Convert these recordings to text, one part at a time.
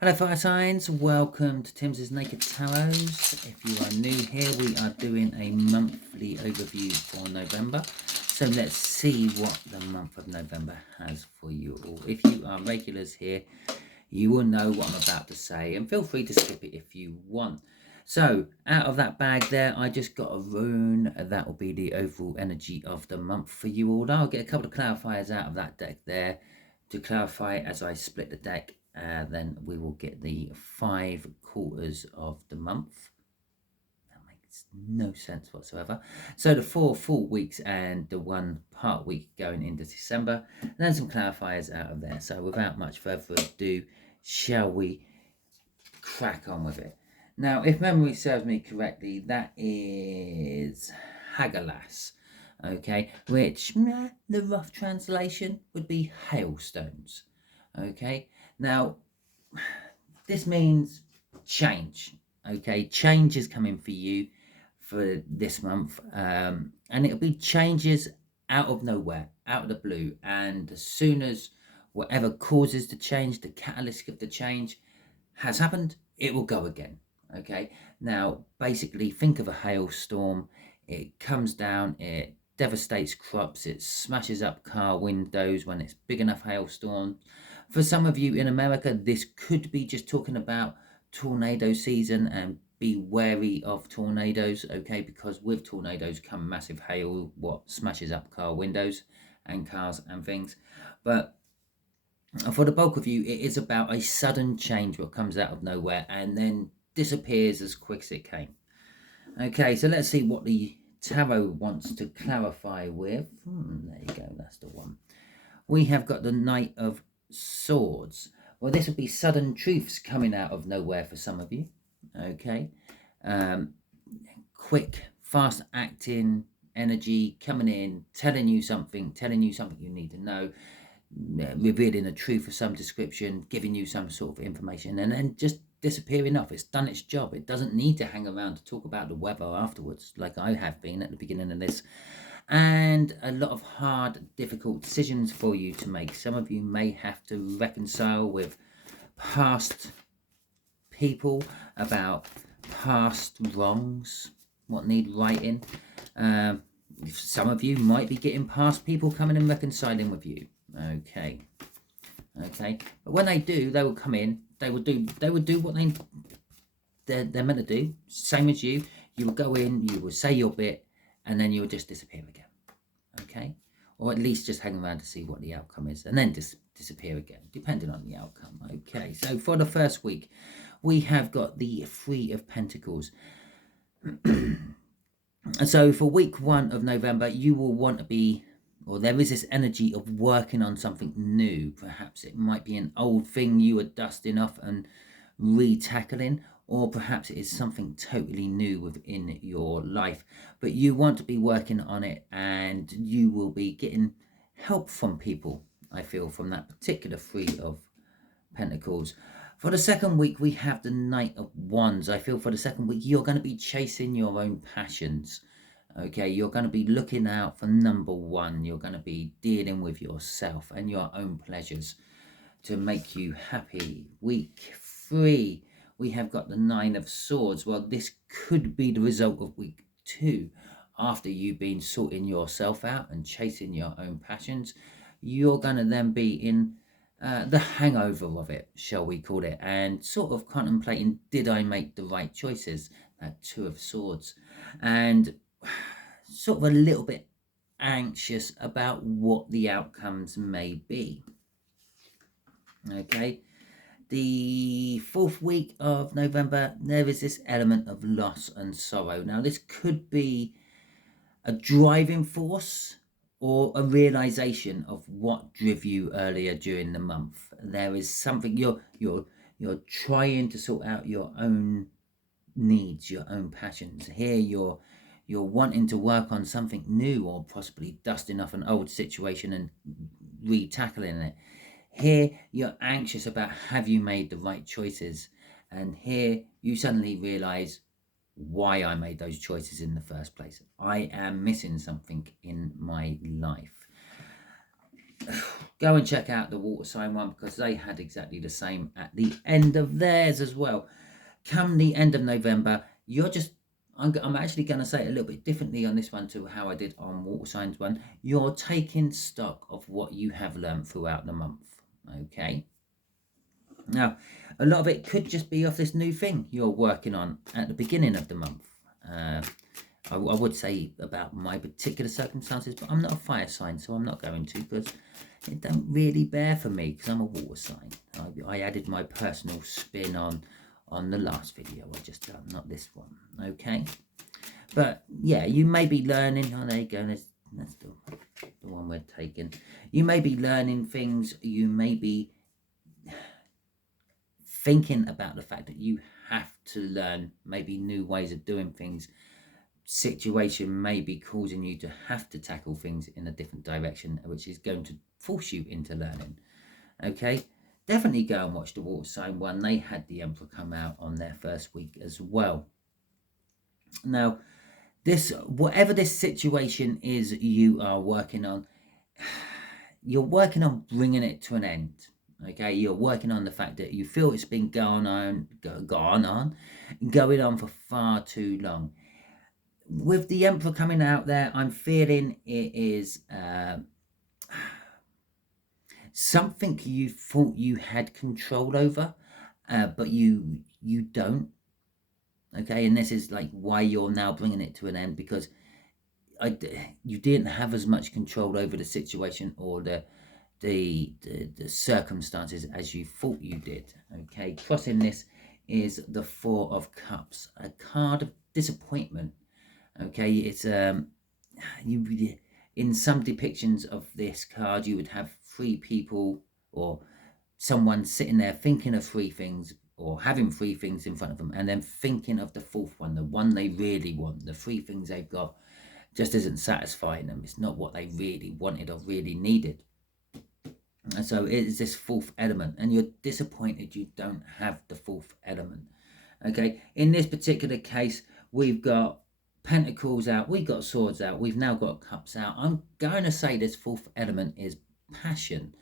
Hello fire signs, welcome to Timsy Naked Tarot. If you are new here, we are doing a monthly overview for November. So let's see what the month of November has for you all. If you are regulars here, you will know what I'm about to say, and feel free to skip it if you want. So out of that bag there, I just got a rune. That will be the overall energy of the month for you all. I'll get a couple of clarifiers out of that deck there to clarify as I split the deck. Then we will get the 5 quarters of the month. That makes no sense whatsoever. So the 4 full weeks and the 1 part week going into December. And then some clarifiers out of there. So without much further ado, shall we crack on with it? Now, if memory serves me correctly, that is Hagalas. Okay, which the rough translation would be hailstones. Okay, now this means change. Okay, change is coming for you for this month, and it'll be changes out of nowhere, out of the blue. And as soon as whatever causes the change, the catalyst of the change has happened, it will go again. Okay, now basically think of a hailstorm. It comes down, it devastates crops, it smashes up car windows when it's big enough hailstorm. For some of you in America, this could be just talking about tornado season, and be wary of tornadoes, okay, because with tornadoes come massive hail, what smashes up car windows and cars and things. But for the bulk of you, it is about a sudden change what comes out of nowhere and then disappears as quick as it came. Okay, so let's see what the tarot wants to clarify with. There you go, that's the one. We have got the Knight of Swords. Well, this will be sudden truths coming out of nowhere for some of you. Okay, quick, fast acting energy coming in, telling you something you need to know, revealing a truth of some description, giving you some sort of information, and then just disappearing off. It's done its job. It doesn't need to hang around to talk about the weather afterwards, like I have been at the beginning of this. And a lot of hard, difficult decisions for you to make. Some of you may have to reconcile with past people about past wrongs, what need righting. Some of you might be getting past people coming and reconciling with you. Okay, but when they do, they will come in, they will do what they're meant to do, same as you. You will go in, you will say your bit, and then you'll just disappear again. Okay, or at least just hang around to see what the outcome is, and then disappear again, depending on the outcome. Okay, so for the first week, we have got the 3 of Pentacles. So for week 1 of November, you will want to be, or there is this energy of working on something new. Perhaps it might be an old thing you are dusting off and re-tackling, or perhaps it is something totally new within your life. But you want to be working on it, and you will be getting help from people, I feel, from that particular 3 of Pentacles. For the second week, we have the Knight of Wands. I feel for the second week, you're going to be chasing your own passions. Okay, you're going to be looking out for number 1. You're going to be dealing with yourself and your own pleasures to make you happy. Week 3, we have got the 9 of Swords. Well, this could be the result of week 2. After you've been sorting yourself out and chasing your own passions, you're going to then be in the hangover of it, shall we call it, and sort of contemplating, did I make the right choices? That 2 of Swords, and sort of a little bit anxious about what the outcomes may be. Okay, the 4th week of November, there is this element of loss and sorrow. Now, this could be a driving force or a realization of what drove you earlier during the month. There is something you're trying to sort out, your own needs, your own passions. Here you're wanting to work on something new, or possibly dusting off an old situation and re-tackling it. Here you're anxious about, have you made the right choices? And here you suddenly realize why I made those choices in the first place. I am missing something in my life. go and check out the water sign one, because they had exactly the same at the end of theirs as well. Come the end of November, you're just, I'm actually going to say it a little bit differently on this one to how I did on water signs one. You're taking stock of what you have learned throughout the month. Okay. Now, a lot of it could just be off this new thing you're working on at the beginning of the month. I would say about my particular circumstances, but I'm not a fire sign, so I'm not going to, because it don't really bear for me, because I'm a water sign. I added my personal spin on the last video I just done, not this one. Okay, but yeah, you may be learning. Oh, there you go. That's the one we're taking. You may be learning things. You may be thinking about the fact that you have to learn maybe new ways of doing things. Situation may be causing you to have to tackle things in a different direction, which is going to force you into learning. Okay, definitely go and watch the water sign one. They had the Emperor come out on their first week as well. Now, whatever this situation is you are working on, you're working on bringing it to an end. Okay, you're working on the fact that you feel it's been going on for far too long. With the Emperor coming out there, I'm feeling it is something you thought you had control over, but you don't. Okay, and this is like why you're now bringing it to an end, because you didn't have as much control over the situation or the circumstances as you thought you did. Okay, crossing this is the Four of Cups, a card of disappointment. Okay, it's you, in some depictions of this card, you would have three people or someone sitting there thinking of three things, or having three things in front of them, and then thinking of the fourth one, the one they really want. The three things they've got just isn't satisfying them. It's not what they really wanted or really needed. And so it is this fourth element, and you're disappointed you don't have the fourth element. Okay, in this particular case, we've got Pentacles out, we've got Swords out, we've now got Cups out. I'm going to say this fourth element is passion.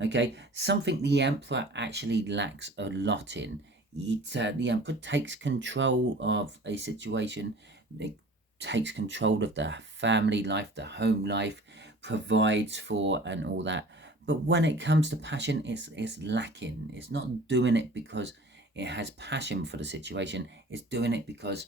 Okay, something the Emperor actually lacks a lot in. The Emperor takes control of a situation. It takes control of the family life, the home life, provides for and all that. But when it comes to passion, it's lacking. It's not doing it because it has passion for the situation. It's doing it because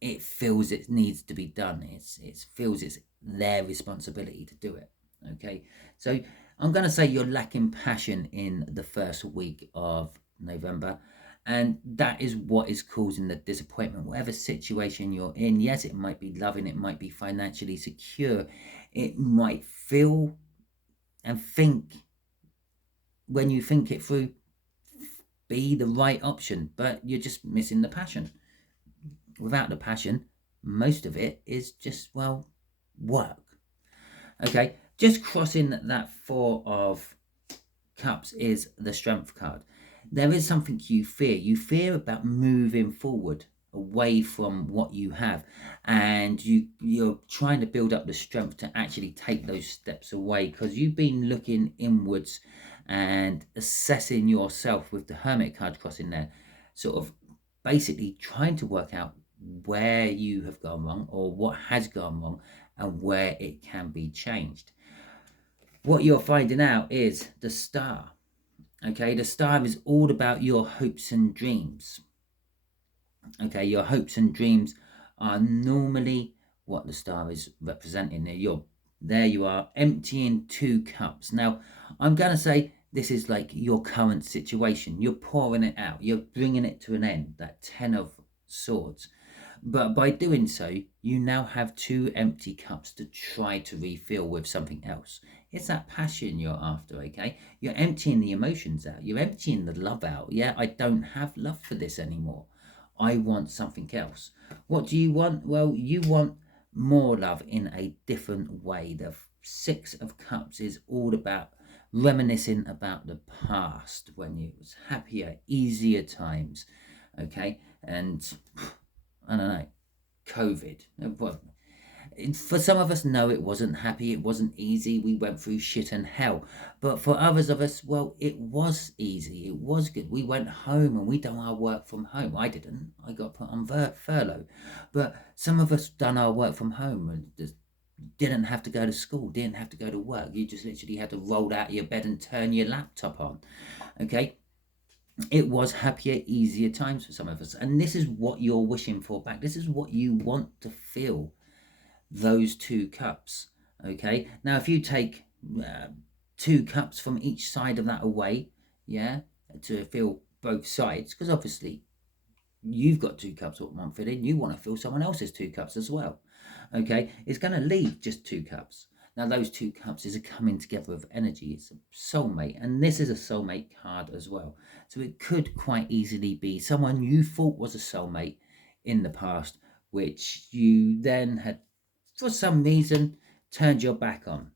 it feels it needs to be done. It feels it's their responsibility to do it. Okay, so I'm going to say you're lacking passion in the first week of November, and that is what is causing the disappointment. Whatever situation you're in, yes, it might be loving, it might be financially secure, it might feel and think, when you think it through, be the right option, but you're just missing the passion. Without the passion, most of it is just, well, work. Okay, just crossing that Four of Cups is the Strength card. There is something you fear. You fear about moving forward away from what you have, and you're trying to build up the strength to actually take those steps away, because you've been looking inwards and assessing yourself with the Hermit card crossing there, sort of basically trying to work out where you have gone wrong or what has gone wrong and where it can be changed. What you're finding out is the Star. Okay, the Star is all about your hopes and dreams. Okay, your hopes and dreams are normally what the Star is representing. There you are, emptying two cups. Now, I'm going to say this is like your current situation. You're pouring it out. You're bringing it to an end, that 10 of Swords. But by doing so, you now have two empty cups to try to refill with something else. It's that passion you're after, okay? You're emptying the emotions out. You're emptying the love out. Yeah, I don't have love for this anymore. I want something else. What do you want? Well, you want more love in a different way. The Six of Cups is all about reminiscing about the past, when it was happier, easier times, okay? And I don't know, COVID. For some of us, no, it wasn't happy, it wasn't easy, we went through shit and hell. But for others of us, well, it was easy, it was good. We went home and we done our work from home. I didn't, I got put on furlough. But some of us done our work from home and just didn't have to go to school, didn't have to go to work. You just literally had to roll out of your bed and turn your laptop on. Okay, it was happier, easier times for some of us, and this is what you're wishing for back. This is what you want to feel, those 2 cups. Okay, now if you take 2 cups from each side of that away, yeah, to feel both sides, because obviously you've got 2 cups what want filling, you want to fill someone else's 2 cups as well. Okay, it's going to leave just 2 cups. Now those 2 cups is a coming together of energy. It's a soulmate, and this is a soulmate card as well. So it could quite easily be someone you thought was a soulmate in the past, which you then had, for some reason, turned your back on.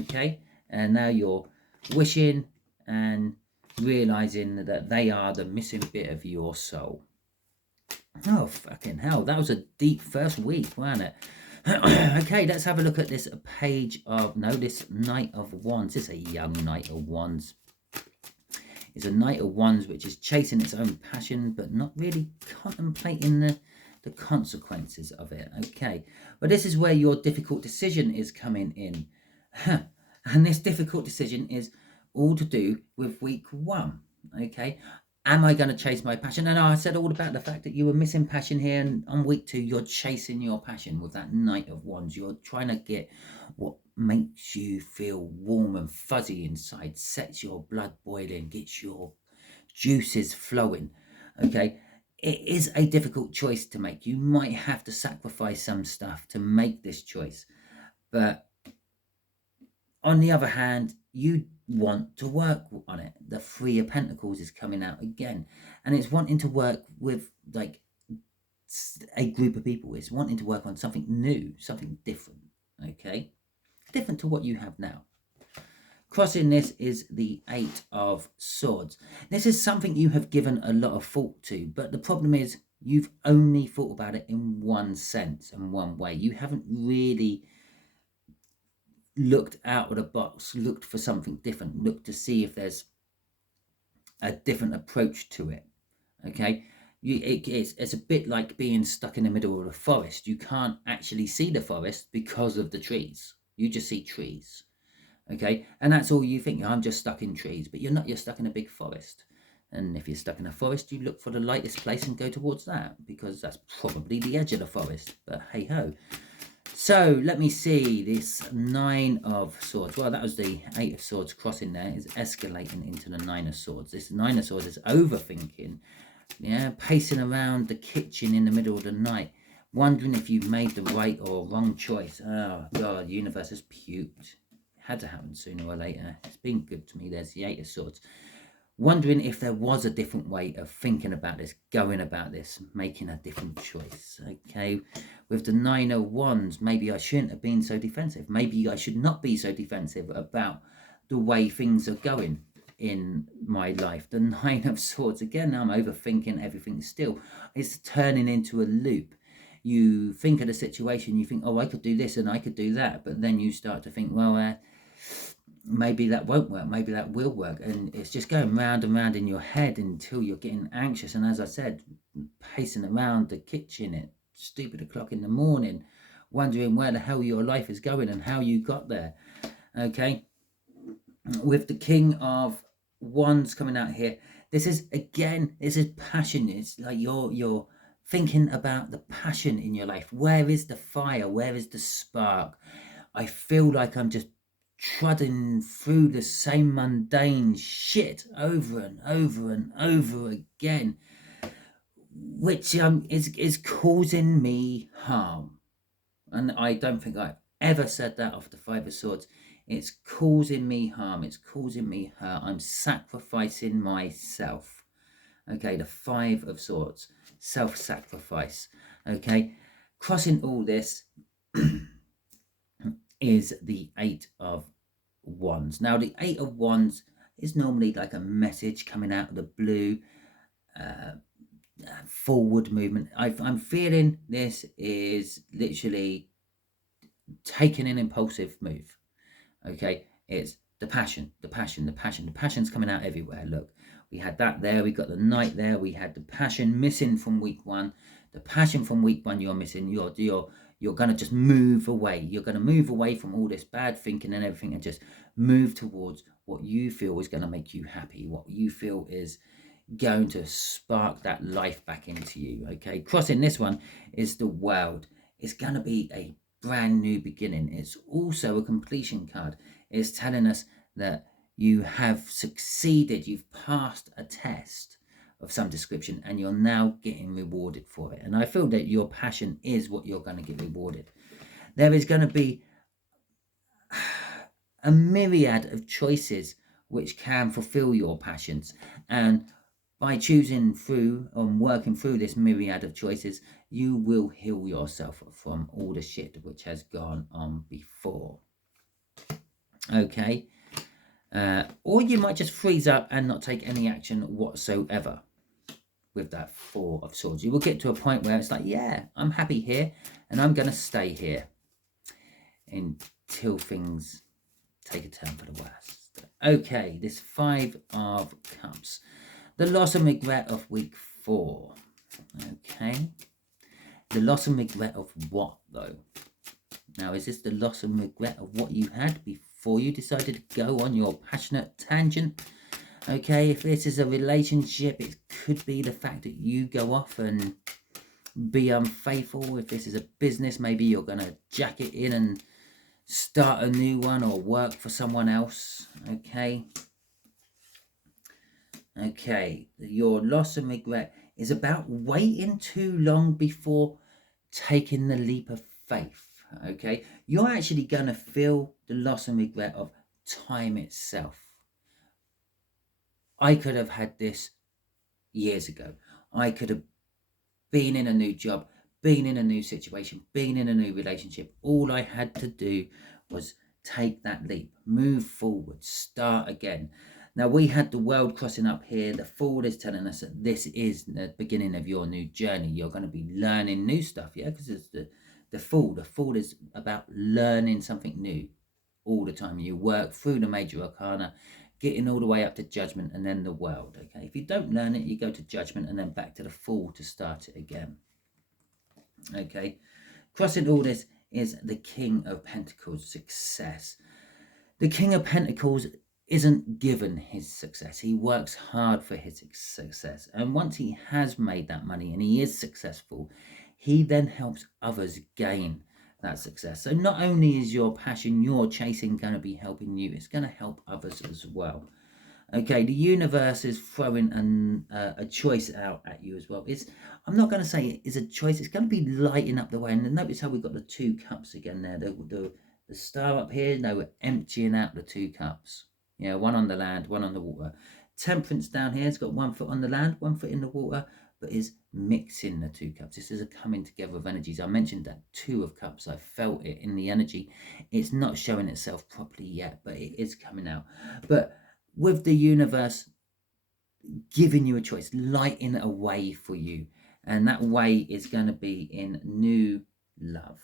Okay, and now you're wishing and realizing that they are the missing bit of your soul. Oh, fucking hell. That was a deep first week, wasn't it? Okay, let's have a look at this page of, no, this Knight of Wands. It's a young Knight of Wands. It's a Knight of Wands which is chasing its own passion, but not really contemplating the consequences of it. Okay, but this is where your difficult decision is coming in. And this difficult decision is all to do with week 1. Okay, am I going to chase my passion? And I said all about the fact that you were missing passion here, and on week 2 you're chasing your passion with that Knight of Wands. You're trying to get what makes you feel warm and fuzzy inside, sets your blood boiling, gets your juices flowing. Okay, it is a difficult choice to make. You might have to sacrifice some stuff to make this choice, but on the other hand, you want to work on it. The 3 of Pentacles is coming out again, and it's wanting to work with like a group of people. It's wanting to work on something new, something different. Okay, different to what you have now. Crossing this is the 8 of Swords. This is something you have given a lot of thought to, but the problem is you've only thought about it in one sense and one way. You haven't really looked out of the box, looked for something different, looked to see if there's a different approach to it. Okay, it's a bit like being stuck in the middle of a forest. You can't actually see the forest because of the trees. You just see trees. Okay, and that's all you think. I'm just stuck in trees, but you're not. You're stuck in a big forest. And if you're stuck in a forest, you look for the lightest place and go towards that, because that's probably the edge of the forest. But hey ho. So let me see this 9 of Swords. Well, that was the 8 of Swords crossing there. Is escalating into the 9 of Swords. This 9 of Swords is overthinking. Yeah, pacing around the kitchen in the middle of the night, wondering if you've made the right or wrong choice. Oh God, the universe has puked. Had to happen sooner or later. It's been good to me. There's the 8 of Swords. Wondering if there was a different way of thinking about this, going about this, making a different choice. Okay, with the 9 of Wands, maybe I shouldn't have been so defensive. Maybe I should not be so defensive about the way things are going in my life. The 9 of Swords, again, I'm overthinking everything still. It's turning into a loop. You think of the situation, you think, oh, I could do this and I could do that, but then you start to think, well, maybe that won't work, maybe that will work, and it's just going round and round in your head until you're getting anxious. And as I said, pacing around the kitchen at stupid o'clock in the morning, wondering where the hell your life is going and how you got there. Okay, with the King of Wands coming out here, this is passion. It's like you're thinking about the passion in your life. Where is the fire? Where is the spark? I feel like I'm just trudging through the same mundane shit over and over and over again, which is causing me harm. And I don't think I've ever said that off the 5 of Swords. It's causing me harm. It's causing me hurt. I'm sacrificing myself. Okay, the 5 of Swords, self-sacrifice. Okay, crossing all this is the 8 of Wands. Now, the 8 of Wands is normally like a message coming out of the blue, forward movement. I'm feeling this is literally taking an impulsive move. Okay, it's the passion, the passion, the passion. The passion's coming out everywhere. Look, we had that there. We got the Knight there. We had the passion missing from week 1. The passion from week 1 you're missing. You're going to just move away. You're going to move away from all this bad thinking and everything and just move towards what you feel is going to make you happy, what you feel is going to spark that life back into you. Okay, crossing this one is the World. It's going to be a brand new beginning. It's also a completion card. It's telling us that you have succeeded, you've passed a test of some description, and you're now getting rewarded for it. And I feel that your passion is what you're going to get rewarded. There is going to be a myriad of choices which can fulfill your passions, and by choosing through and working through this myriad of choices, you will heal yourself from all the shit which has gone on before. Okay, or you might just freeze up and not take any action whatsoever. With that 4 of Swords, you will get to a point where it's like, yeah, I'm happy here and I'm going to stay here until things take a turn for the worst. Okay, this 5 of Cups, the loss and regret of week 4. Okay, the loss and regret of what though? Now, is this the loss and regret of what you had before you decided to go on your passionate tangent? Okay, if this is a relationship, it could be the fact that you go off and be unfaithful. If this is a business, maybe you're going to jack it in and start a new one or work for someone else. Okay. Okay, your loss and regret is about waiting too long before taking the leap of faith. Okay, you're actually going to feel the loss and regret of time itself. I could have had this years ago. I could have been in a new job, been in a new situation, been in a new relationship. All I had to do was take that leap, move forward, start again. Now, we had the World crossing up here. The Fool is telling us that this is the beginning of your new journey. You're going to be learning new stuff, yeah? Because it's the Fool. The Fool is about learning something new all the time. You work through the major arcana, getting all the way up to Judgment and then the World. Okay, if you don't learn it, you go to Judgment and then back to the Fool to start it again. Okay, crossing all this is the King of Pentacles, success. The King of Pentacles isn't given his success. He works hard for his success, and once he has made that money and he is successful, he then helps others gain that success. So not only is your passion you're chasing going to be helping you, it's going to help others as well. Okay, the universe is throwing a choice out at you as well. I'm not going to say it is a choice. It's going to be lighting up the way. And notice how we've got the 2 cups again there. The star up here, no, we're emptying out the 2 cups. Yeah, one on the land, one on the water. Temperance down here, it's got 1 foot on the land, 1 foot in the water, but is mixing the 2 cups. This is a coming together of energies. I mentioned that 2 of Cups. I felt it in the energy. It's not showing itself properly yet, but it is coming out. But with the universe giving you a choice, lighting a way for you, and that way is going to be in new love.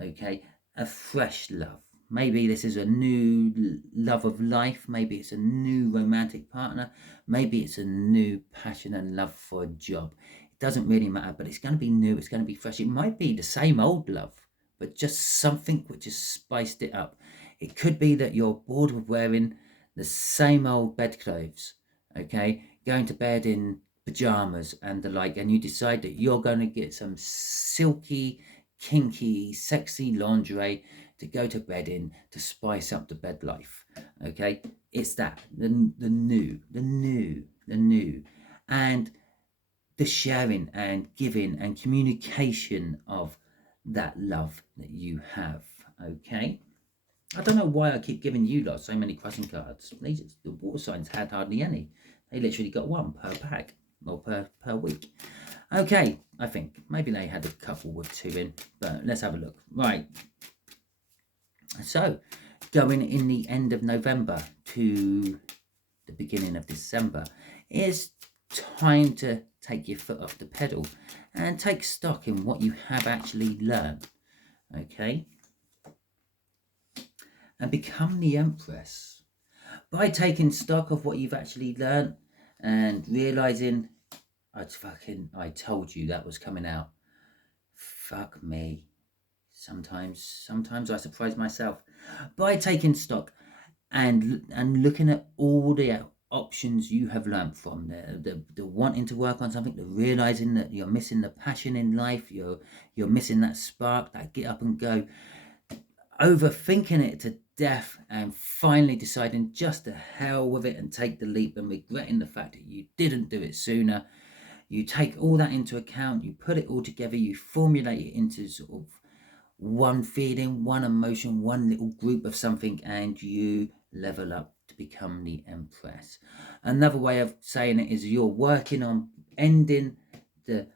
Okay, a fresh love. Maybe this is a new love of life. Maybe it's a new romantic partner. Maybe it's a new passion and love for a job. It doesn't really matter, but it's going to be new. It's going to be fresh. It might be the same old love, but just something which has spiced it up. It could be that you're bored with wearing the same old bedclothes, okay? Going to bed in pajamas and the like, and you decide that you're going to get some silky, kinky, sexy lingerie to go to bed in to spice up the bed life. Okay, it's that the new, and the sharing and giving and communication of that love that you have. Okay, I don't know why I keep giving you lot so many crossing cards. The water signs had hardly any. They literally got 1 per pack or per week. Okay, I think maybe they had a couple with 2 in, but let's have a look. Right. So, going in the end of November to the beginning of December, it's time to take your foot off the pedal and take stock in what you have actually learned. Okay? and become the Empress by taking stock of what you've actually learned and realizing, I told you that was coming out. Fuck me. Sometimes I surprise myself by taking stock and looking at all the options you have learned from the wanting to work on something, the realizing that you're missing the passion in life, you're missing that spark, that get up and go, overthinking it to death, and finally deciding just to hell with it and take the leap, and regretting the fact that you didn't do it sooner. You take all that into account, you put it all together, you formulate it into sort of one feeling, one emotion, one little group of something, and you level up to become the Empress. Another way of saying it is you're working on ending the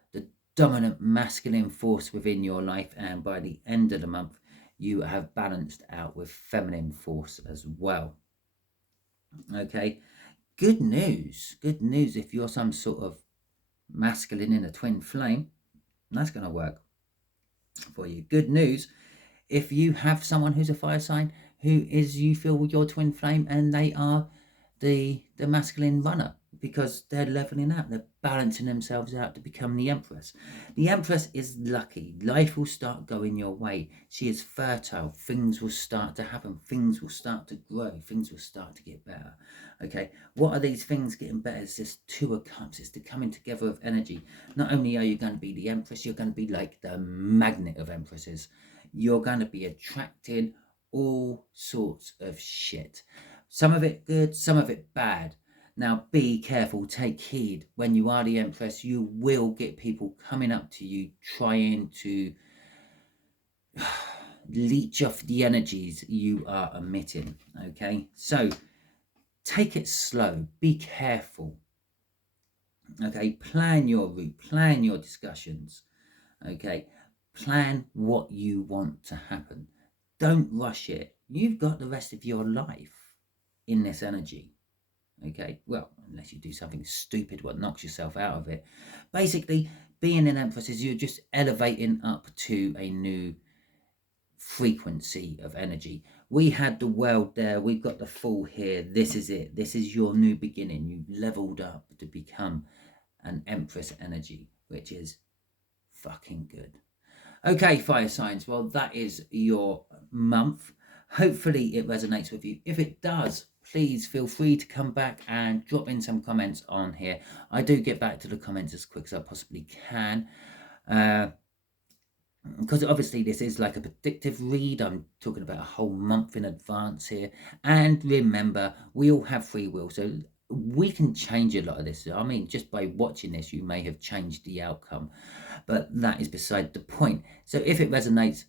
dominant masculine force within your life, and by the end of the month you have balanced out with feminine force as well. Okay, good news if you're some sort of masculine in a twin flame, that's going to work for you. Good news if you have someone who's a fire sign who is, you feel, with your twin flame, and they are the masculine runner, because they're leveling out, they're balancing themselves out to become the Empress. The Empress is lucky. Life will start going your way. She is fertile. Things will start to happen. Things will start to grow. Things will start to get better. Okay, what are these things getting better? It's this Two of Cups. It's the coming together of energy. Not only are you going to be the Empress, you're going to be like the magnet of Empresses. You're going to be attracting all sorts of shit. Some of it good, some of it bad. Now be careful, take heed. When you are the Empress, you will get people coming up to you trying to leech off the energies you are emitting. Okay, so take it slow, be careful. Okay, plan your route, plan your discussions. Okay, plan what you want to happen. Don't rush it. You've got the rest of your life in this energy. Okay, well, unless you do something stupid what knocks yourself out of it. Basically, being an Empress is you're just elevating up to a new frequency of energy. We had the world there, we've got the Fool here. This is it. This is your new beginning. You've leveled up to become an Empress energy, which is fucking good. Okay, fire signs, well, that is your month. Hopefully it resonates with you. If it does, please feel free to come back and drop in some comments on here. I do get back to the comments as quick as I possibly can, because obviously this is like a predictive read. I'm talking about a whole month in advance here. And remember, we all have free will, so we can change a lot of this. I mean, just by watching this, you may have changed the outcome, but that is beside the point. So if it resonates,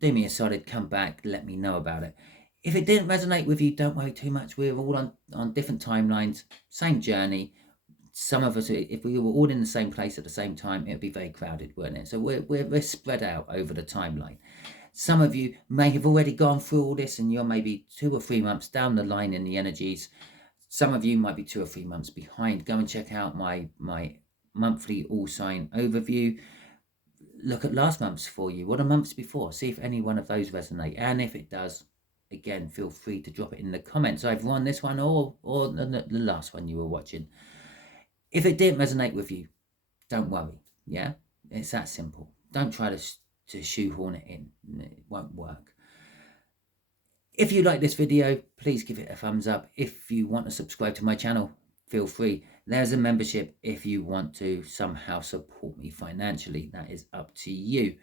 do me a solid, come back, let me know about it. If it didn't resonate with you, don't worry too much. We're all on different timelines, same journey. Some of us, if we were all in the same place at the same time, it'd be very crowded, wouldn't it? So we're spread out over the timeline. Some of you may have already gone through all this, and you're maybe 2 or 3 months down the line in the energies. Some of you might be 2 or 3 months behind. Go and check out my monthly all sign overview. Look at last month's for you. What are months before? See if any one of those resonate. And if it does, again, feel free to drop it in the comments, either on this one or the last one you were watching. If it didn't resonate with you, don't worry. Yeah, it's that simple. Don't try to shoehorn it in. It won't work. If you like this video, please give it a thumbs up. If you want to subscribe to my channel, feel free. There's a membership if you want to somehow support me financially. That is up to you.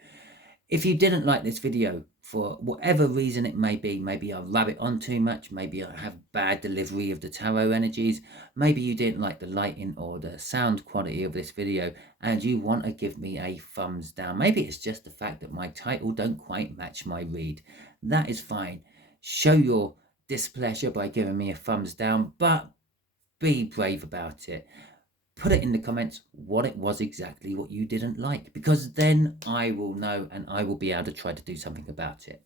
If you didn't like this video, for whatever reason it may be, maybe I rub it on too much, maybe I have bad delivery of the tarot energies, maybe you didn't like the lighting or the sound quality of this video, and you want to give me a thumbs down. Maybe it's just the fact that my title don't quite match my read. That is fine. Show your displeasure by giving me a thumbs down, but be brave about it. Put it in the comments what it was exactly what you didn't like, because then I will know and I will be able to try to do something about it.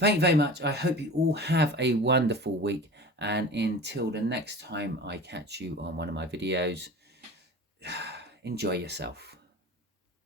Thank you very much. I hope you all have a wonderful week, and until the next time I catch you on one of my videos, enjoy yourself.